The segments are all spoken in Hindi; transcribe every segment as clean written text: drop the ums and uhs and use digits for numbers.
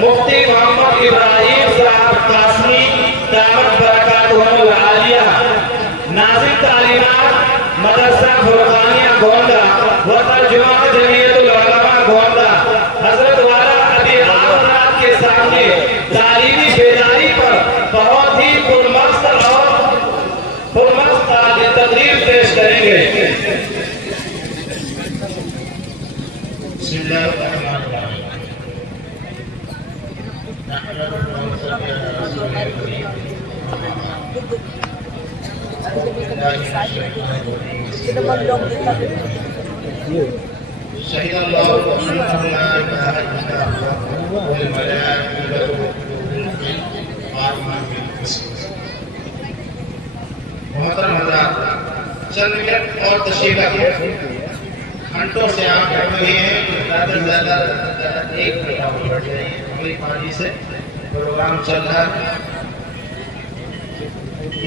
मुफ्ती मोहम्मद इब्राहिम साहब कासमी दामत बरकातुहुल आलिया नाज़िम तालीमात मदरसा फुरकानिया गोंदा व तर्जुमा जमीयतुल उलमा गोंदा हजरत वाला अभी आप के सामने तालीमी बेदारी पर बहुत ही पुरमस्त तकरीर पेश करेंगे। चंद मिनट और तशरीफ घंटों से आप बैठे हुए हैं, ज़्यादा से ज़्यादा एक घंटा बैठ जाइए। हमारी पार्टी से प्रोग्राम चल रहा है।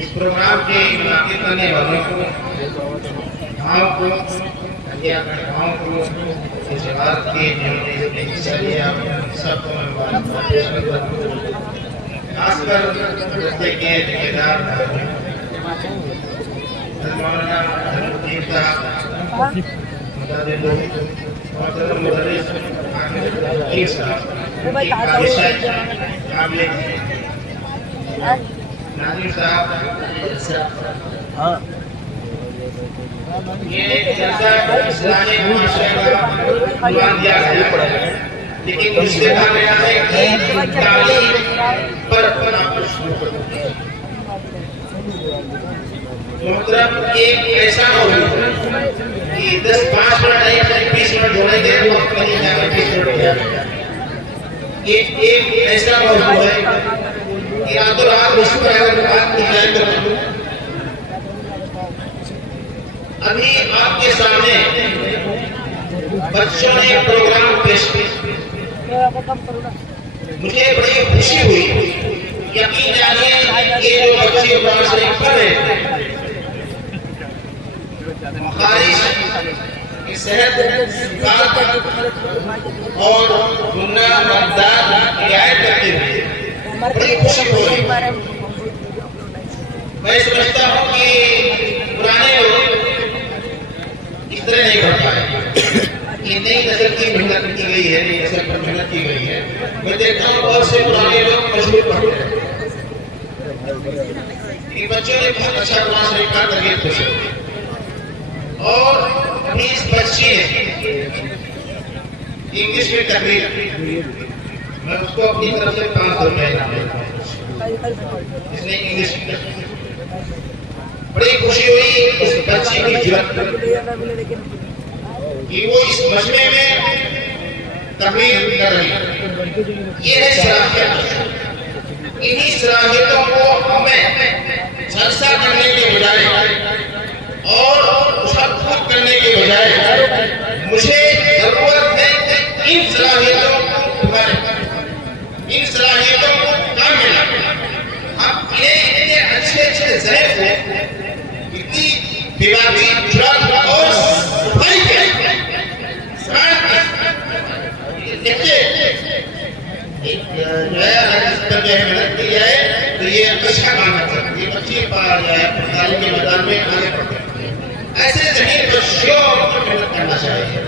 इस प्रोग्राम के मुनाकिब करने वालों को गाँव को इस बात की हिस्सा लिया सबको खासकर के ठेकेदार मौलाना धनमुद्दीन साहब नाज़िम साहब ये जलसा इस्लामी माशरे का उन्वान दिया गया है, लेकिन इससे कहा गया है कि तालीम पर मोहतरम एक ऐसा हो कि 10-5 मिनट नहीं 20 मिनट जोड़ेंगे वक्त नहीं जाकर 20 मिनट हो जाएगा। ये एक ऐसा मौजूद है कि रातों रात विश्व बात की जाए तो अभी आपके सामने बच्चों ने प्रोग्राम पेश किया। मुझे बड़ी खुशी हुई, यकीन जानिए ये जो बच्चे कुरान शरीफ पढ़ रहे हैं सेहत और गुन्ना मकदार रियायत करते हुए बड़ी खुशी हो रही। मैं समझता हूँ कि पुराने लोग इस तरह नहीं कर पाए। ये नई नस्ल की मेहनत की गई है, नई नस्ल पर मेहनत की गई है। मैं देखता हूँ बहुत से पुराने लोग मजबूर पढ़ते हैं। बच्चों ने बहुत अच्छा कुरान शरीफ का तरबियत पेश की और 20 बच्चे इंग्लिश में तकरीर, मैं उसको अपनी तरफ से 500 रुपए इसने इंग्लिश में बड़ी खुशी हुई उस बच्चे की जुर्रत कि वो इस मजमे में तकरीर कर रही है। ये है सलाहियत। इन्हीं सलाहियतों को हमें जलसा करने के बजाय और करने के बजाय मुझे जरूरत है कि इन सलाहियतों को काम मिला। हम इन्हें इतने अच्छे ज़हन को इतनी दिमागी जुरात और सफाई के देखिए मेहनत की जाए तो ये अच्छा काम है। ये बच्चे तालीम के मैदान में आगे बढ़ते हैं। ऐसे जमीन बच्चों को मेहनत करना चाहिए।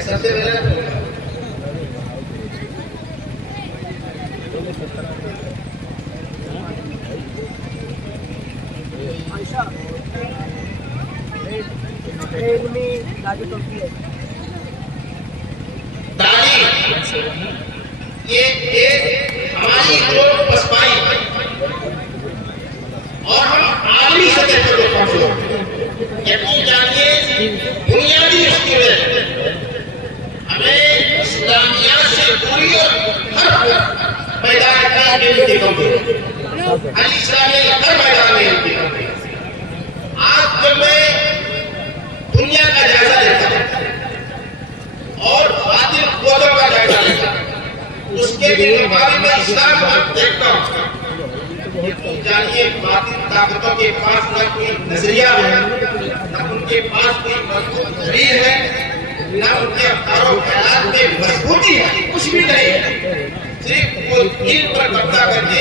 सबसे पहले तालीम ये हमारी जो पसपाई और हम आली सतह पर पहुंचे। यकीन जानिए बुनियादी मुश्किल है हमें इस्लामियात से पूरी और हर मैदान में मिलती होगी। इस्लामिया हर मैदान में मिलती होगी। आज जब मैं दुनिया का जायजा लेता हूँ और बातिल क़ुव्वतों का जायजा लेता हूँ, उसके बारे में इस्लाम देखता हूँ। जानिए बातिल ताकतों के पास न कोई नजरिया है, न उनके पास कोई मजबूत दलील है, न उनके अफकार व ख्यालात में मजबूती है, कुछ भी नहीं है। सिर्फ वो दिल पर कब्जा करके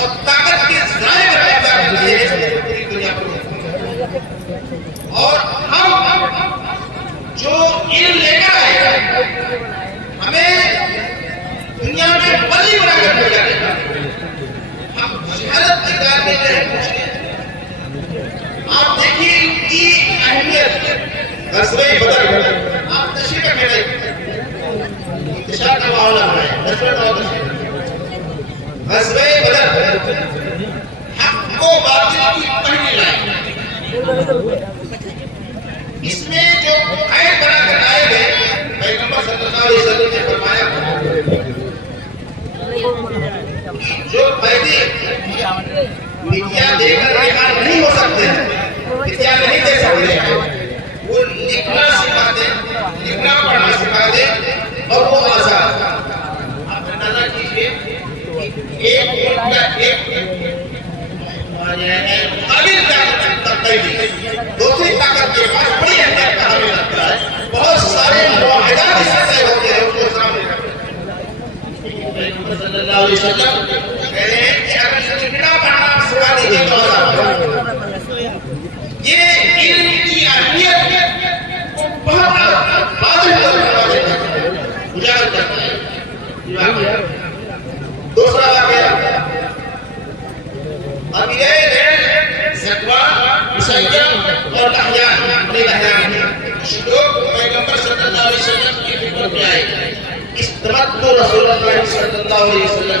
और ताकत के ज़राए पर कब्जा करके पूरी दुनिया पर और हम जो इल्म लेकर आए हमें दुनिया में बली बनाकर भेजा गया। हम शहादत की दार में रहे आप देखिए की अहमियत गज़वे बदर आप तशरीफ रखें इंतशार का माहौल है गज़वे बदर हक को बातिल की पहली लाइन इसमें जो आयत बनाकर आए गए पैगंबर सल्लल्लाहु अलैहि वसल्लम ने फरमाया जो पैदी विद्या देकर रिहा नहीं हो सकते हैं विद्या नहीं दे सकते हैं वो लिखना सिखा दे लिखना पढ़ना सिखा दे और वो आजाद आप अंदाजा कीजिए एक काबिल दूसरी ताकत के पास बड़ी अहमियत का हमें लगता है बहुत सारे मुआहिदात ऐसे होते हैं उसको सामने सल्लल्लाहु अलैहि वसल्लम कह रहे हैं कि अगर लिखना पढ़ना सिखा दीजिए तो ये इल्म की अहमियत को बहुत वाज़ेह उजागर करता है। दूसरा वाक़या अब ये ज़कवान मुसय्यम और लहयान लोग पैगंबर सल्लल्लाहु अलैहि वसल्लम की खिदमत में आए इस तमत्तु रसूलुल्लाह सल्लल्लाहु अलैहि वसल्लम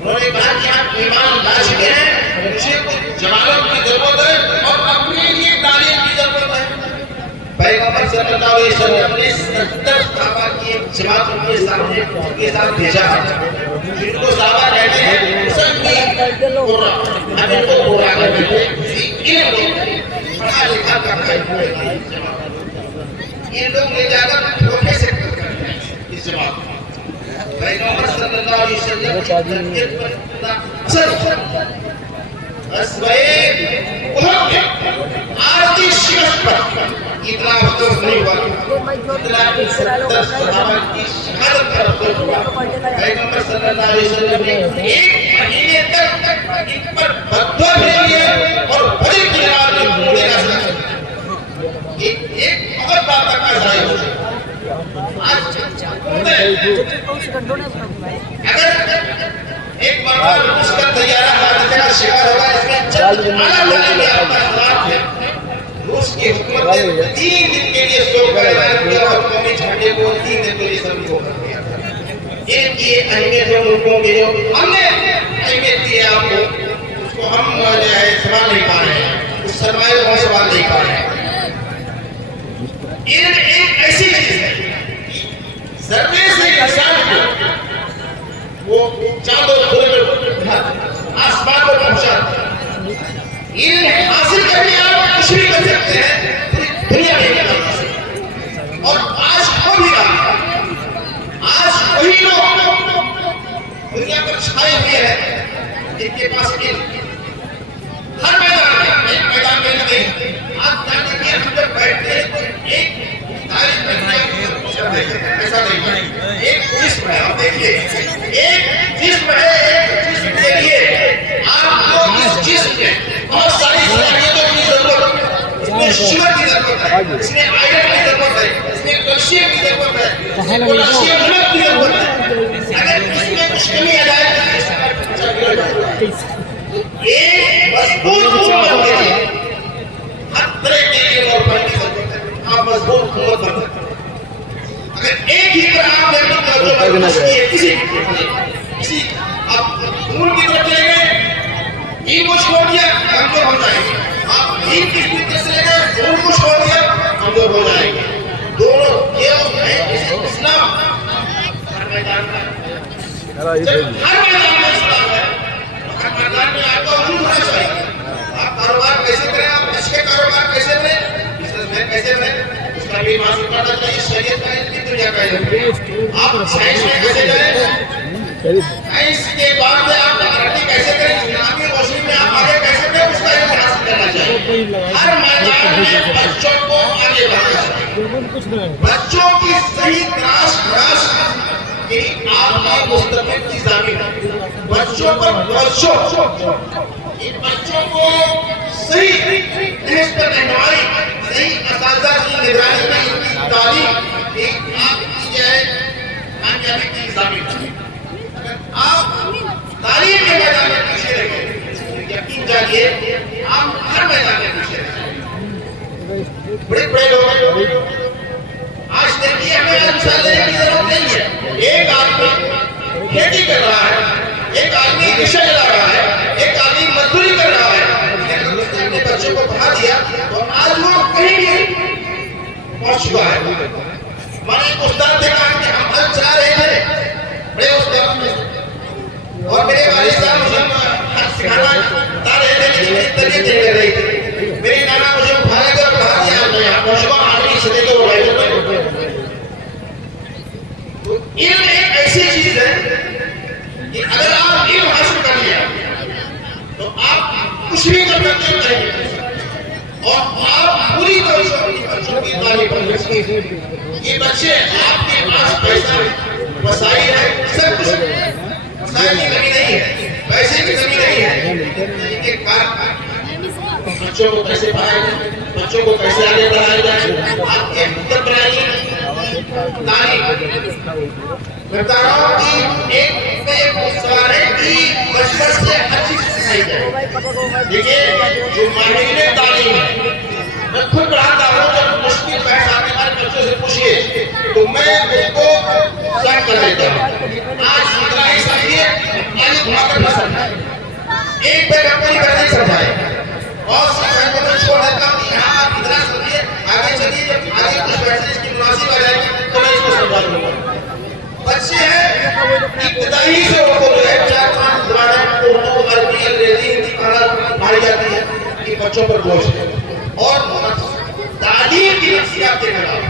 उन्होंने कहा कि आप ईमान ला चुके हैं मुझे कुछ जमानत की जरूरत है और अपने लिए तालीम की जरूरत है। पैगंबर सल्लल्लाहु अलैहि वसल्लम ने 70 सहाबा की एक जमात उनके सामने उनके साथ भेजा जिनको सहाबा कहते हैं मुसल्ली कुर्रा हमें तो कुर्रा कहते हैं इल्म पढ़ा लिखा करता है ये लोग ले जाकर धोखे से करते हैं इस जमात पैगंबर सल्लल्लाहु अलैहि वसल्लम की तरबियत पर असर गज़वे उहद में आज की शिकस्त पर इतना अफसोस नहीं हुआ इतना 70 सहाबा की शहादत पर अफसोस हुआ। पैगंबर सल्लल्लाहु अलैहि वसल्लम ने एक महीने तक इन पर बद्दुआ भेजी है और बड़ी किरात में देना चाहिए एक बहुत बात तक का जाए आज अगर एक बार उसका तैयारा हादसे का शिकार होगा इसमें रूस की हुकूमत ने 3 दिन के लिए शोक का ऐलान किया और कौमी झंडे को 3 दिन के लिए सबको कर दिया। एक ये अहमियत जो मुल्कों की जो हमने अहमियत दी है आपको उसको हम जो है संभाल नहीं पा रहे हैं उस सरमाए को संभाल नहीं पा रहे हैं। ये एक ऐसी चीज है जर्रे से इंसान को वो चांद और सूरज आसमान को पहुंचा ये हासिल करके आप कुछ भी कर सकते हैं दुनिया में कर सकते और आज हो भी रहा आज वही लोग दुनिया पर छाए हुए हैं जिनके पास हर मैदान में एक मैदान में नहीं आप जाने के हम जब बैठते हैं तो एक तारीफ करना ऐसा नहीं है एक जिस्म है आप देखिए एक जिस्म है एक जिस्म के लिए आपको इस जिस्म में बहुत सारी सलाहियतों की जरूरत है इसमें शुगर की जरूरत है इसमें आयरन की जरूरत है इसमें कैल्शियम की जरूरत है पोटेशियम नमक की जरूरत है अगर इसमें कुछ कमी आ जाए एक मजबूत हुकूमत के लिए हर तरह के लिए और की जरूरत है आप मजबूत हुकूमत बन सकते हैं अगर एक ही पर आप किसी आप नूर की तरफ चले गए ईद को छोड़ दिया कमजोर हो जाएंगे आप ईद की तरफ चले गए नूर को छोड़ दिया कमजोर हो जाएंगे दोनों ये है इस्लाम हर मैदान में इस्लाम है हर मैदान में आपका वजूद होना चाहिए आप कारोबार कैसे करें आप अच्छे कारोबार कैसे करें बिजनेसमैन कैसे बने उसका भी मालूम करना चाहिए शरीयत का इल्म दुनिया का इल्म आप साइंस में कैसे जाएं साइंस के बाद में आप तकनीक कैसे करें इस्लामी रोशनी में आप आगे कैसे करें उसका इल्म हासिल करना चाहिए हर मैदान में बच्चों को आगे बढ़ाना चाहिए बच्चों की सही तराश की आपकी मुस्तक़बिल की ज़मीन है। बच्चों पर वर्षों इन बच्चों को सही नहज पर रहनुमाई, सही असातिज़ा की निगरानी में इनकी तालीम एक आपकी जो है कामयाबी की ज़मीन है। अगर आप तालीम के मैदान में पीछे रहेंगे, यकीन जानिए आप हर मैदान में पीछे रहेंगे। बड़े बड़े लोग आज देखिए, हमें मिसाल देने की जरूरत नहीं है। एक आदमी खेती कर रहा है, एक आदमी रिक्शा चला रहा है, एक आदमी मजदूरी कर रहा है, लेकिन उसने अपने बच्चों को पढ़ा दिया तो आज वो कहीं भी पहुंच चुका है। हमारे एक उस्ताद थे, कहा कि हम हल चला रहे थे, बड़े उस्ताद में, और मेरे वालिद साहब मुझे हल सिखाना बता रहे थे, लेकिन मेरी तबीयत नहीं लग रही थी। मेरे नाना मुझे उठा कर पढ़ा दिया, सदे के तो इल्म एक ऐसी चीज है कि अगर आप इल्म हासिल कर लिया तो आप कुछ भी कर सकते हैं और आप पूरी तरह से अपनी बच्चों की तालीम कर सकते हैं। ये बच्चे आपके पास पैसा वसाइल है, सब कुछ वसाइल की कमी नहीं है, पैसे की कमी नहीं है। एक कार बच्चों को कैसे पढ़ाया जाए, बच्चों को कैसे आगे बढ़ाया जाए, आपके पुत्र बनाइए तालीम। मैं बता रहा हूँ कि एक सवाल है कि बचपन से अच्छी सिखाई जाए। देखिए, जो माहिर तालीम है, मैं खुद पढ़ाता हूँ, जब मुश्किल पैसा आने वाले बच्चों से पूछिए तो मैं उसको सही कर देता हूँ। आज इतना ही समझिए, आगे घुमाकर न समझाए, एक बैग अपनी कर नहीं समझाए और छोड़ देता हूँ कि यहाँ आप इतना समझिए, आगे चलिए, जब आगे कुछ बैठने की मुनासिब आ जाएगी तो मैं इसको समझा दूंगा। बच्चे हैं इब्तिदाई से उनको जो है 4-5 जबानें उर्दू, अरबी, अंग्रेजी, हिंदी पढ़ाना पढ़ाई जाती है कि बच्चों पर बोझ है। और तालीम की नसीहत के खिलाफ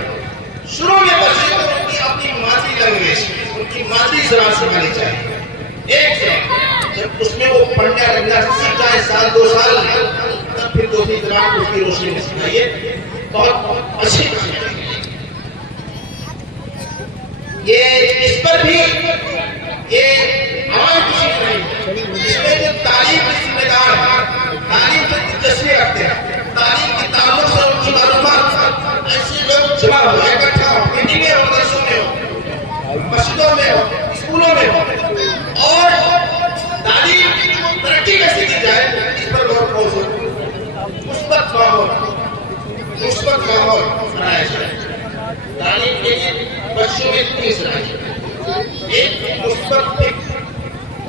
शुरू में बच्चे को उनकी अपनी मातृ लैंग्वेज, उनकी मातृ ज़बान सिखानी चाहिए। एक से जब उसमें वो पढ़ने लगना सीख जाए, 1-2 साल तब फिर दूसरी ज़बान उसकी रोशनी में सिखाइए, बहुत अच्छी बात। ये इस पर भी ये हमारी खुशी नहीं, इसमें जो तालीम की जिम्मेदार है, तालीम से दिलचस्पी रखते हैं, तालीम की ताल्लुक से उनकी मालूमात, ऐसे लोग जमा हो, इकट्ठा हो, मीटिंगें हो, मदरसों में हो, मस्जिदों में हो, स्कूलों में हो, और तालीम की तरक्की कैसे की जाए इस पर बहुत मौजूद मुस्बत माहौल बनाया जाए। तालीम के लिए बच्चों में 3 राय, एक मुस्बत फिक्र,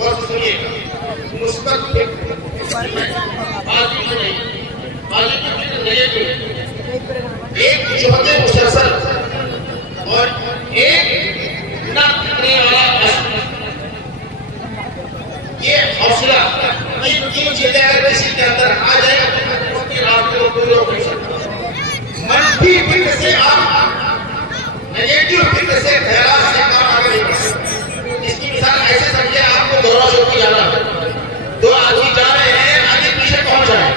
और सुनिएगा, मुस्बत फिक्र एक जुहद मुसलसल और एक ना थकने वाला अज़्म, ये हौसला, ये 3 चीजें अगर किसी के अंदर आ जाए तो उसकी रात को पूरी हो नहीं सकता। मनफी फिक्र से आप नेगेटिव फिक्र से, ख्यालात से काम आगे नहीं बढ़ सकते। इसकी मिसाल ऐसे समझिए, आपको दौरा शोकी जाना है, 2 आदमी जा रहे हैं, आगे पीछे पहुंच जाए,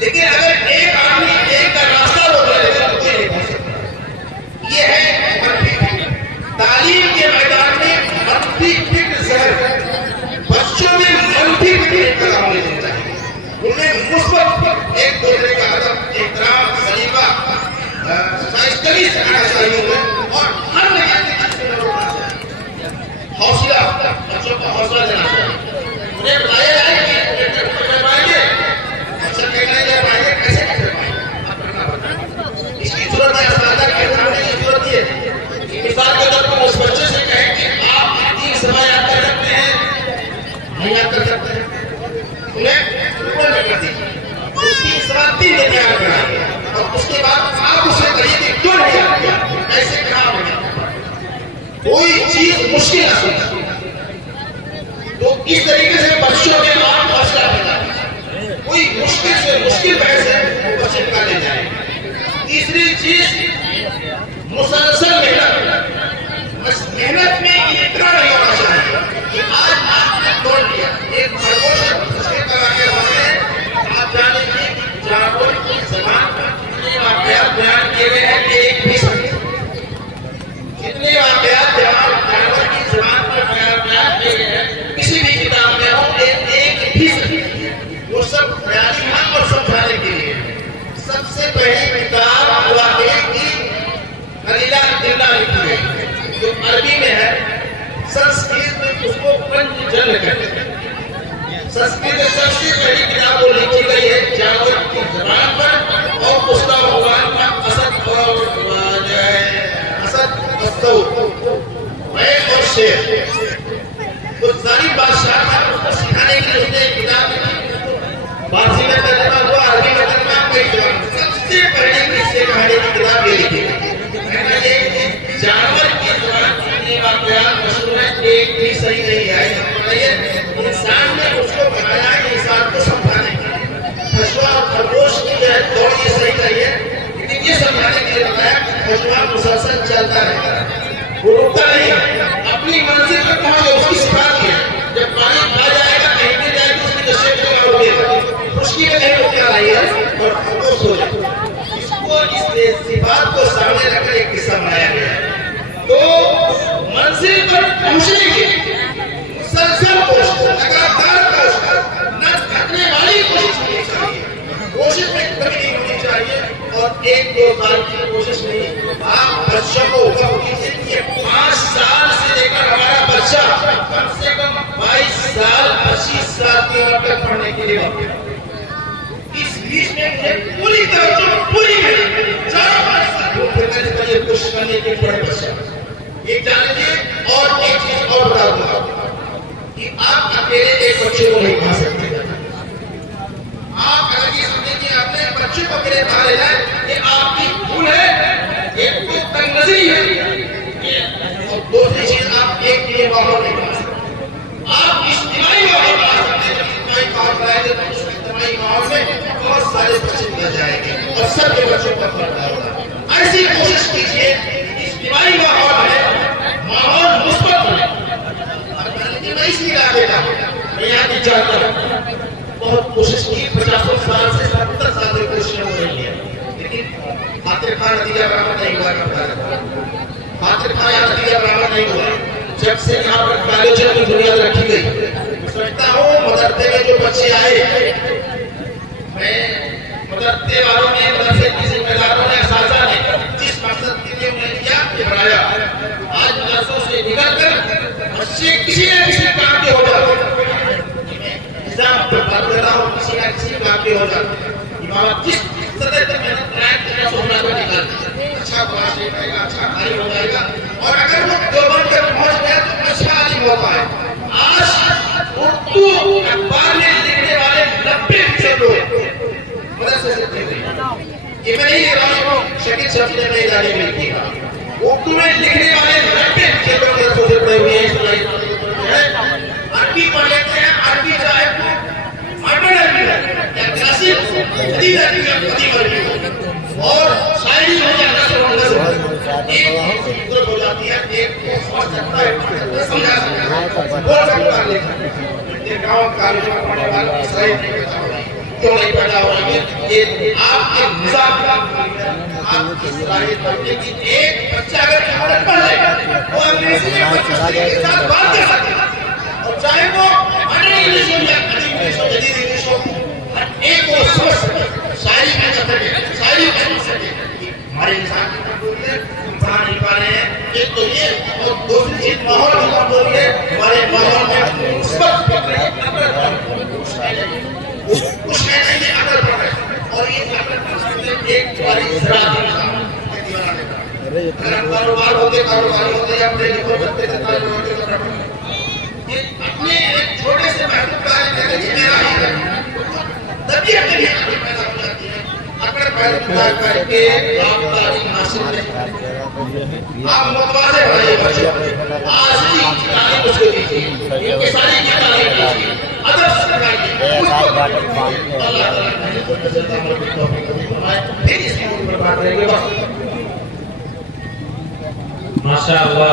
लेकिन अगर एक आदमी एक का रास्ता रोक ले तो कोई नहीं पहुंच सकता। ये है मनफी फिक्र। तालीम के मैदान में मनफी फिक्र जहर, बच्चों में मनफी फिक्र पैदा होने देनी चाहिए, उन्हें मुस्बत एक दूसरे का अदब, एहतराम, सलीका, शाइस्तगी सिखाना चाहिए और हर नेगेटिव चीज से रोकना चाहिए। हौसला, बच्चों को हौसला देना चाहिए, उन्हें बताया जाए कि कर पाएंगे, अच्छा कहने जा पाएंगे, कैसे कर पाएंगे, आप करना बताएं। इसकी जरूरत है, सादा कहने की जरूरत है। मिसाल के तौर पर उस बच्चे से कहें कि आप 3 सवाल याद कर सकते हैं, नहीं याद कर सकते हैं, उन्हें ऊपर में कर दीजिए, 3 सवाल 3 दिन याद कराइए और उसके बाद आप उसे कहिए कि क्यों नहीं याद किया, ऐसे कहा होगा, कोई चीज मुश्किल ना समझे। तो इस तरीके से बच्चों में आप हौसला पैदा कीजिए, कोई मुश्किल से मुश्किल बहस है बच्चे निकाले जाए। तीसरी चीज मुसलसल मेहनत में इतना नहीं होना चाहिए कि आज आपने तोड़ दिया, एक खरगोश उसके कराने वाले आप जाने की जानवर की ज़बान पर कितने वाक़यात बयान किए गए हैं कि एक भी समझे, कितने वाक़यात जानवर की ज़बान पर संस्कृत में उसको पंचजन कहते हैं। संस्कृत में सबसे पहली किताब वो लिखी गई है जावर की जबान पर और उसका भगवान का असद और शेर तो सारी बादशाह था उसको सिखाने के लिए उसने एक किताब लिखी। फारसी में तर्जुमा हुआ, अरबी में तर्जुमा, कई जगह सबसे पहले किस्से कहानी की किताब ये लिखी गई। जानवर की जुबान सुनने वाकयात मशहूर है, एक भी सही नहीं है। इंसान ने उसको बनाया इंसान को समझाने के लिए। कछुआ और खरगोश की जो है दौड़ ये सही नहीं है, लेकिन ये समझाने के लिए बताया कि कछुआ मुसलसल चलता रहेगा, वो रुकता नहीं, अपनी मंजिल पर पहुंचे उसकी सिफात किया। जब पानी खा जाएगा कहीं भी जाएगा उसकी नशे में रुकेगा, खुशकी में कहीं रुकना नहीं है और खामोश हो जाएगा। इसको इस सिफात को सामने रखकर एक किस्सा बनाया गया। तो मंजिल पर पहुंचने की मुसलसल कोशिश, लगातार कोशिश, न थकने वाली कोशिश होनी चाहिए। कोशिश में कमी नहीं होनी चाहिए और एक दो साल की कोशिश नहीं। आप बच्चों को हुक्म कीजिए कि 5 साल से लेकर हमारा बच्चा कम से कम 22 साल 25 साल की उम्र तक पढ़ने के लिए इस बीच में मुझे पूरी तरह पूरी 4-5 साल ये कोशिश करने के पड़े बच्चा एक जान लीजिए। और एक चीज और बता दूंगा कि आप अकेले एक बच्चे को नहीं पढ़ा सकते। आप अगर ये समझे कि आपने बच्चे को अकेले पढ़ा लेना है, ये आपकी भूल है, एक तो तंगनजरी है और दूसरी चीज आप एक के लिए माहौल नहीं बना सकते। आप इज्तिमाई माहौल बना सकते हैं। जब इज्तिमाई माहौल बनाएंगे तो उस इज्तिमाई माहौल में बहुत सारे बच्चे मिल जाएंगे और सब के बच्चों का फर्क होगा। ऐसी कोशिश कीजिए इज्तिमाई माहौल है, माहौल मुस्बत बने। मैं इसलिए आ बेटा मैं यहाँ की चाहता हूँ, बहुत कोशिश की 50 साल से 70 साल से कोशिश हो रही है, लेकिन फातिर खान नतीजा बराबर नहीं हुआ। फातिर खान यहाँ नतीजा बराबर नहीं हुआ। जब से यहाँ पर कॉलेजों की बुनियाद रखी गई, सोचता हूँ मदरसे में जो बच्चे आए, मैं मदरसे वालों ने, मदरसे की जिम्मेदारों ने, असातिज़ा ने जिस मकसद के लिए उन्हें किया कि बनाया, आज मदरसों से निकल कर बच्चे किसी न किसी काम के हो जाते। बात कर रहा हूँ किसी ना किसी काम के हो जाते। इमाम जिस सतह तक मेहनत कराए तेरा सोना को निकाल अच्छा पास ले पाएगा, अच्छा भाई हो जाएगा। और अगर वो देवबंद तक पहुंच गया तो अच्छा आलिम होता है। आज उर्दू अखबार में लिखने वाले 90% लोग मदरसे से थे। ये मैं नहीं कह रहा हूँ शकील शफी ने नहीं जाने में लिखा, उर्दू में लिखने वाले 90% लोग मदरसे से पढ़े हुए हैं। अरबी पढ़ लेते हैं, अरबी चाहे मॉडर्न अरबी है या क्लासिक जदीद अरबी है, कदीम अरबी और शायरी हो या नस्र एक ग्रुप हो जाती है, एक को समझ सकता है, समझा सकता है, बोल सकता है। लेकिन गाँव कॉलेज में पढ़ने वालों की सही क्यों नहीं पैदा हो रही है? ये आपके निजाम आपकी सलाहियत बनने की। एक बच्चा अगर भारत पढ़ लेगा वो अंग्रेजी में बच्चे के साथ बात कर सकता है, और चाहे वो मॉडर्न इंग्लिश हो या कदीम इंग्लिश हो, जदीद इंग्लिश हो, हर एक को समझ सके, शायरी कर सके, शायरी कर सके। हमारे इंसान की कमजोरी है, पढ़ा नहीं पा रहे हैं, एक तो ये, और दूसरी चीज माहौल की कमजोरी है। हमारे माहौल में मुस्बत कुछ है नहीं, अकल पर है, और ये अकल पर एक बारी ज़राअती निज़ाम है। अगर कारोबार होते या टेलीफोन करते ये अपने एक छोटे से महत्व कार्य में ये मेरा ही है, तभी अपनी पैदा हो जाती है। अगर पैदा करके आप तारीख हासिल करें, आप मुतवाज़े बनाइए बच्चों को, आज़ादी की तालीम उसको दीजिए, इनके सारी की तालीम दीजिए, अदब सिखाइए, उसको अल्लाह ताला फिर इसके ऊपर बात करेंगे। माशाअल्लाह।